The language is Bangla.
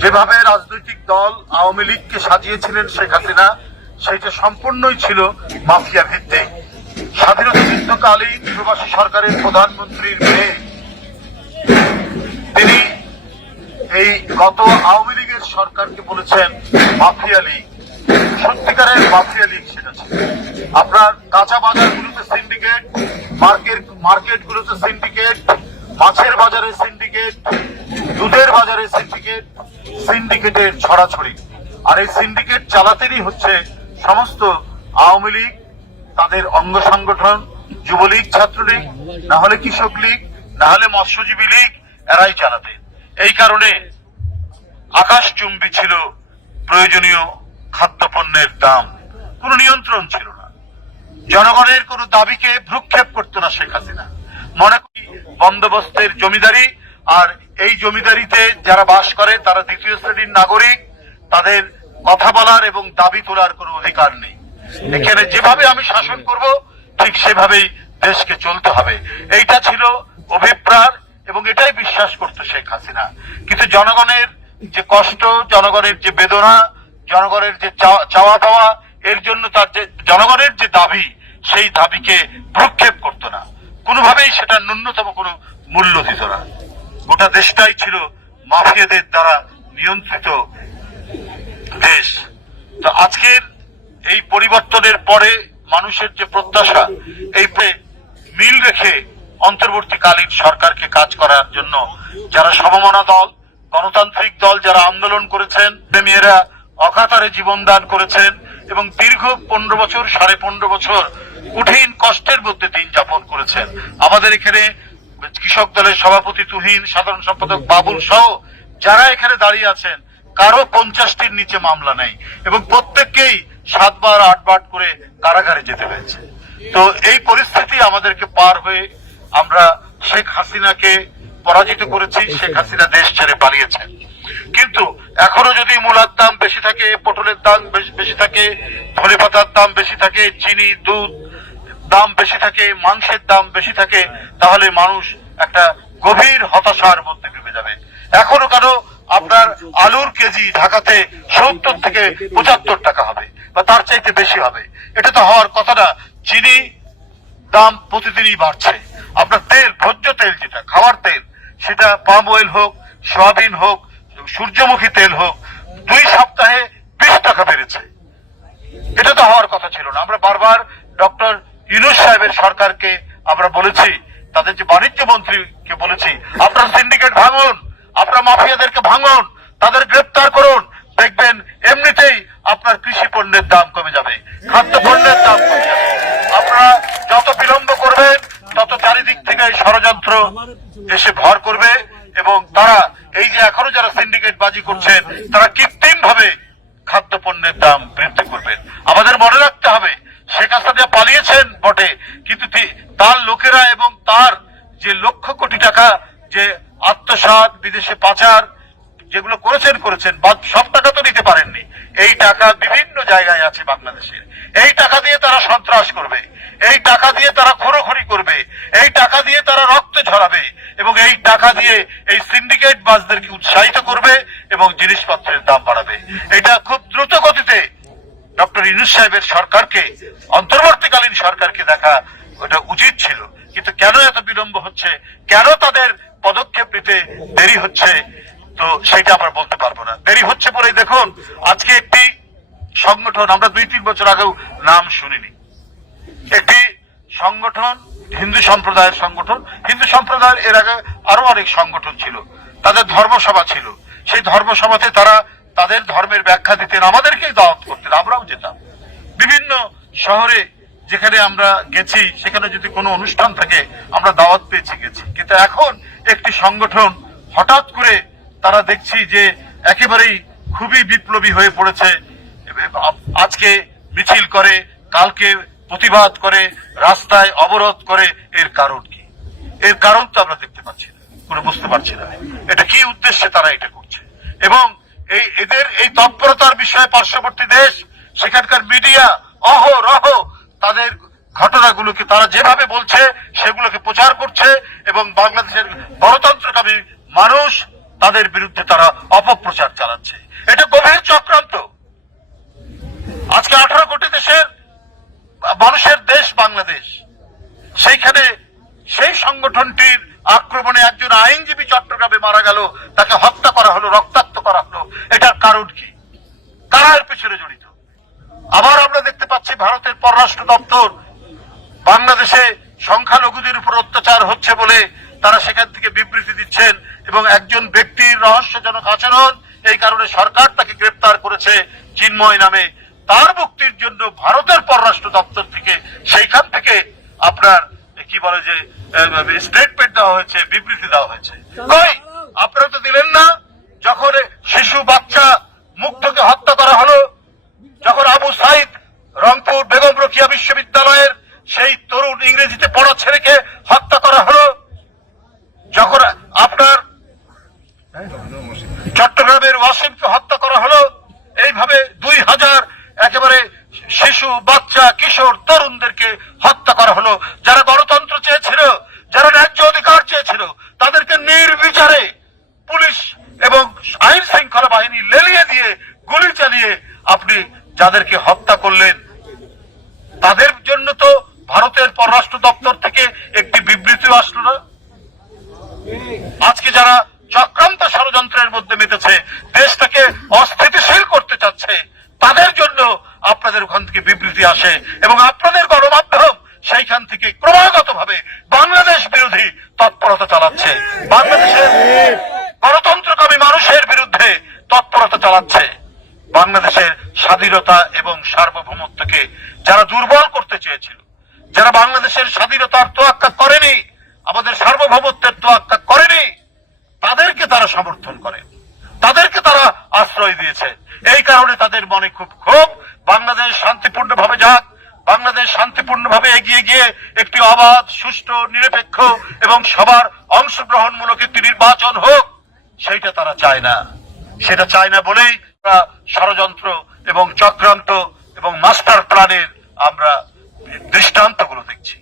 যেভাবে রাজনৈতিক দল আওয়ামী লীগকে সাজিয়েছিলেন শেখ হাসিনা, সেটা সম্পূর্ণই ছিল মাফিয়া ভিত্তিক। স্বাধীনতা যুদ্ধকালীন প্রবাসী সরকারের প্রধানমন্ত্রীর মেয়ে, তিনি এই গত আওয়ামী লীগের সরকারকে বলেছেন মাফিয়া লীগ। সত্যিকারের মাফিয়া লীগ সেটা ছিল। আপনার কাঁচা বাজারগুলোতে সিন্ডিকেট, মার্কেটগুলোতে সিন্ডিকেট, মাছের বাজারে সিন্ডিকেট, দুধের বাজারে সিন্ডিকেট, সিন্ডিকেটের ছড়াছড়ি। আর এই সিন্ডিকেট চালাতেই হচ্ছে সমস্ত আওয়ামী লীগ, তাদের অঙ্গ সংগঠন, যুবলীগ, ছাত্রলীগ, না হলে কৃষক লীগ, না হলে মৎস্যজীবী লীগ, এরাই চালাতে। এই কারণে আকাশচুম্বী ছিল প্রয়োজনীয় খাদ্যপণ্যের দাম, কোনো নিয়ন্ত্রণ ছিল না। জনগণের কোনো দাবিকে ভ্রুক্ষেপ করতো না শেখ হাসিনা। মনে করি বন্দোবস্তের জমিদারি, আর এই জমিদারিতে যারা বাস করে তারা দ্বিতীয় শ্রেণীর নাগরিক, তাদের কথা বলার এবং দাবি তোলার কোনো অধিকার নেই। এখানে যেভাবে আমি শাসন করব ঠিক সেভাবেই দেশকে চলতে হবে, এইটা ছিল অভিপ্রায় এবং এটাই বিশ্বাস করতো শেখ হাসিনা। কিন্তু জনগণের যে কষ্ট, জনগণের যে বেদনা, জনগণের যে চাওয়া পাওয়া, এর জন্য তার যে জনগণের যে দাবি, সেই দাবিকে ভ্রুক্ষেপ করতো না, কোনোভাবেই সেটা ন্যূনতম কোনো মূল্য দিত না। গোটা দেশটাই ছিল মাফিয়াদের দ্বারা নিয়ন্ত্রিত দেশ। তো আজকের এই পরিবর্তনের পরে মানুষের যে প্রত্যাশা, এই মিল রেখে অন্তর্বর্তীকালীন সরকারকে কাজ করার জন্য যারা সমমনা দল, গণতান্ত্রিক দল যারা আন্দোলন করেছেন, মেয়েরা অকাতরে জীবন দান করেছেন এবং দীর্ঘ 15 বছর, 15.5 বছর কঠিন কষ্টের মধ্যে দিন যাপন করেছেন। আমাদের এখানে কৃষক দলের সভাপতি তুহিন, সাধারণ সম্পাদক বাবুল সহ যারা এখানে দাঁড়িয়ে আছেন, কারো 50টির নিচে মামলা নেই এবং প্রত্যেককেই 7 বার 8 বার করে কারাগারে যেতে হয়েছে। তো এই পরিস্থিতি আমাদেরকে পার হয়ে আমরা শেখ হাসিনাকে পরাজিত করেছি। শেখ হাসিনা দেশ ছেড়ে পালিয়েছেন। কিন্তু এখনো যদি মূলার দাম বেশি থাকে, পটলের দাম বেশি থাকে, ধনে পাতার দাম বেশি থাকে, চিনি, দুধ দাম বেশি থাকে, মাংসের দাম বেশি থাকে, তাহলে মানুষ একটা গভীর হতাশার মধ্যে ডুবে যাবে। এখনো কেন আপনার আলুর কেজি ঢাকাতে 70 থেকে 75 টাকা হবে বা তার চাইতে বেশি হবে, এটা তো হওয়ার কথা না। চিনি দাম প্রতিদিনই বাড়ছে। আপনার তেল, ভোজ্য তেল যেটা খাওয়ার তেল, সেটা পাম অয়েল হোক, সয়াবিন হোক, সূর্যমুখী তেল হোক, 2 সপ্তাহে 20 টাকা বেড়েছে। এটা তো হওয়ার কথা ছিল না। আমরা বারবার ডক্টর ইউনূস সাহেবের সরকারকে আমরা বলেছি, তাদের যে বাণিজ্য মন্ত্রীকে বলেছি, আপনার সিন্ডিকেট ভাঙুন, আপনার মাফিয়াদেরকে ভাঙুন, তাদের গ্রেপ্তার করুন, দেখবেন এমনিতেই আপনার কৃষি পণ্যের দাম কমে যাবে, খাদ্য পণ্যের দাম কমে যাবে। আপনারা যত বিলম্ব করবেন তত চারিদিক থেকে ষড়যন্ত্র এসে ভর করবে এবং তারা এই যে এখনো যারা সিন্ডিকেট বাজি করছেন, তারা কৃত্রিম ভাবে খাদ্য পণ্যের দাম বৃদ্ধি করবেন। আমাদের মনে রাখতে হবে, শেখ হাসিনা পালিয়েছেন বটে, কিন্তু তার লোকেরা এবং তার যে লক্ষ কোটি টাকা যে আত্মসাৎ, বিদেশে পাচার যেগুলো করেছেন, সব টাকা তো নিতে পারেননি। এই টাকা বিভিন্ন জায়গায় আছে বাংলাদেশের। এই টাকা দিয়ে তারা সন্ত্রাস করবে, এই টাকা দিয়ে তারা খোরখড়ি করবে, এই টাকা দিয়ে তারা রক্ত ঝরাবে এবং এই টাকা দিয়ে এই সিন্ডিকেট বাজদেরকে উৎসাহিত করবে এবং জিনিসপত্রের দাম বাড়াবে। এটা খুব দ্রুত গতিতে ডক্টর ইউনূস সাহেবের সরকারকে, অন্তর্বর্তীকালীন সরকারকে দেখা ওটা উচিত ছিল। কিন্তু কেন এত বিলম্ব হচ্ছে, কেন তাদের পদক্ষেপ নিতে দেরি হচ্ছে, তো সেটা আমরা বলতে পারবো না। দেরি হচ্ছে বলেই দেখুন আজকে একটি সংগঠন, আমরা 2-3 বছর আগেও নাম শুনিনি, একটি সংগঠন, হিন্দু সম্প্রদায়ের সংগঠন, হিন্দু সম্প্রদায়ের এর আগে আরো অনেক সংগঠন ছিল, তাদের ধর্মসভা ছিল। সেই ধর্মসভাতে তারা তাদের ধর্মের ব্যাখ্যা দিতেন, আমাদেরকেই দাওয়াত করতেন, আমরাও যেতাম। বিভিন্ন শহরে যেখানে আমরা গেছি, সেখানে যদি কোনো অনুষ্ঠান থাকে আমরা দাওয়াত পেয়েছি, গেছি। কিন্তু এখন একটি সংগঠন হঠাৎ করে তারা দেখছি যে একেবারেই খুবই বিপ্লবী হয়ে পড়েছে। আজকে মিছিল করে, কালকে প্রতিবাদ করে, রাস্তায় অবরোধ করে। এর কারণ কি? এর কারণ তো আমরা দেখতে পাচ্ছি না, কোনো বুঝতে পারছি না এটা কি উদ্দেশ্যে তারা এটা করছে। এবং এদের এই তৎপরতার বিষয়ে পার্শ্ববর্তী দেশ, সেখানকার মিডিয়া অহরহ তাদের ঘটনাগুলোকে তারা যেভাবে বলছে সেগুলোকে প্রচার করছে এবং বাংলাদেশের গণতন্ত্রকামী মানুষ তাদের বিরুদ্ধে তারা অপপ্রচার চালাচ্ছে। এটা গভীর চক্রান্ত। আজকে 18 কোটি দেশের মানুষের দেশ বাংলাদেশ, সেইখানে সেই সংগঠনটির আক্রমণে একজন আইনজীবী চট্টগ্রামে মারা গেল, তাকে হত্যা করা হলো, রক্তাক্ত করা হলো। এটার কারণ কি? কারা এর পেছনে জড়িত? আবার আমরা দেখতে পাচ্ছি ভারতের পররাষ্ট্র দপ্তর বাংলাদেশে সংখ্যালঘুদের উপর অত্যাচার হচ্ছে বলে তারা সেখান থেকে বিবৃতি দিচ্ছেন, এবং একজন ব্যক্তির রহস্যজনক আচরণ, এই কারণে সরকার তাকে গ্রেপ্তার করেছে চিন্ময় নামে। তার মুক্তির জন্য ভারতের পররাষ্ট্র দপ্তর থেকে সেইখান থেকে আপনার কি বলে যে স্টেটমেন্ট দেওয়া হয়েছে, বিবৃতি দেওয়া হয়েছে। কই আপনারা তো দিলেন না? যখন শিশু বাচ্চা মুগ্ধকে হত্যা করা হলো, যখন আবু সাইদ রংপুর বেগম রোকেয়া বিশ্ববিদ্যালয়ের সেই তরুণ ইংরেজিতে পড়া ছেলেকে হত্যা করা হলো, যখন আপনার চট্টগ্রামের ওয়াসিমকে হত্যা করা হলো, এইভাবে 2000 একেবারে শিশু বাচ্চা কিশোর তরুণদেরকে হত্যা করা হলো। যারা গণতন্ত্র চেয়েছিল, যারা ন্যায্য অধিকার চেয়েছিল, তাদেরকে নির্বিচারে পুলিশ এবং আইন শৃঙ্খলা বাহিনী লেলিয়ে দিয়ে গুলি চালিয়ে আপনি যাদেরকে হত্যা করলেন, তাদের জন্য তো ভারতের পররাষ্ট্র দপ্তর থেকে একটি বিবৃতি আসলো না। আজকে যারা চক্রান্ত ষড়যন্ত্রের মধ্যে মেতেছে, দেশটাকে অস্থিতিশীল করতে চাচ্ছে, তাদের জন্য আপনাদের ওখান থেকে বিবৃতি আসে, এবং আপনাদের গণমাধ্যম সেইখান থেকে ক্রমাগত ভাবে বাংলাদেশ বিরোধী তৎপরতা চালাচ্ছে, বাংলাদেশের গণতন্ত্রকামী মানুষের বিরুদ্ধে তৎপরতা চালাচ্ছে। বাংলাদেশের স্বাধীনতা এবং সার্বভৌমত্বকে যারা দুর্বল করতে চেয়েছিল, যারা বাংলাদেশের স্বাধীনতার তোয়াক্কা করেনি, আমাদের সার্বভৌমত্বের তোয়াক্কা করেনি, তাদেরকে তারা সমর্থন করে, তাদেরকে তারা আশ্রয় দিয়েছে। এই কারণে তাদের মনে খুব ক্ষোভ। বাংলাদেশ শান্তিপূর্ণভাবে যাক, বাংলাদেশ শান্তিপূর্ণভাবে এগিয়ে গিয়ে একটি অবাধ, সুষ্ঠু, নিরপেক্ষ এবং সবার অংশগ্রহণমূলক একটি নির্বাচন হোক, সেইটা তারা চায় না। সেটা চায় না বলেই ষড়যন্ত্র এবং চক্রান্ত এবং মাস্টার প্ল্যানের আমরা দৃষ্টান্তগুলো দেখছি।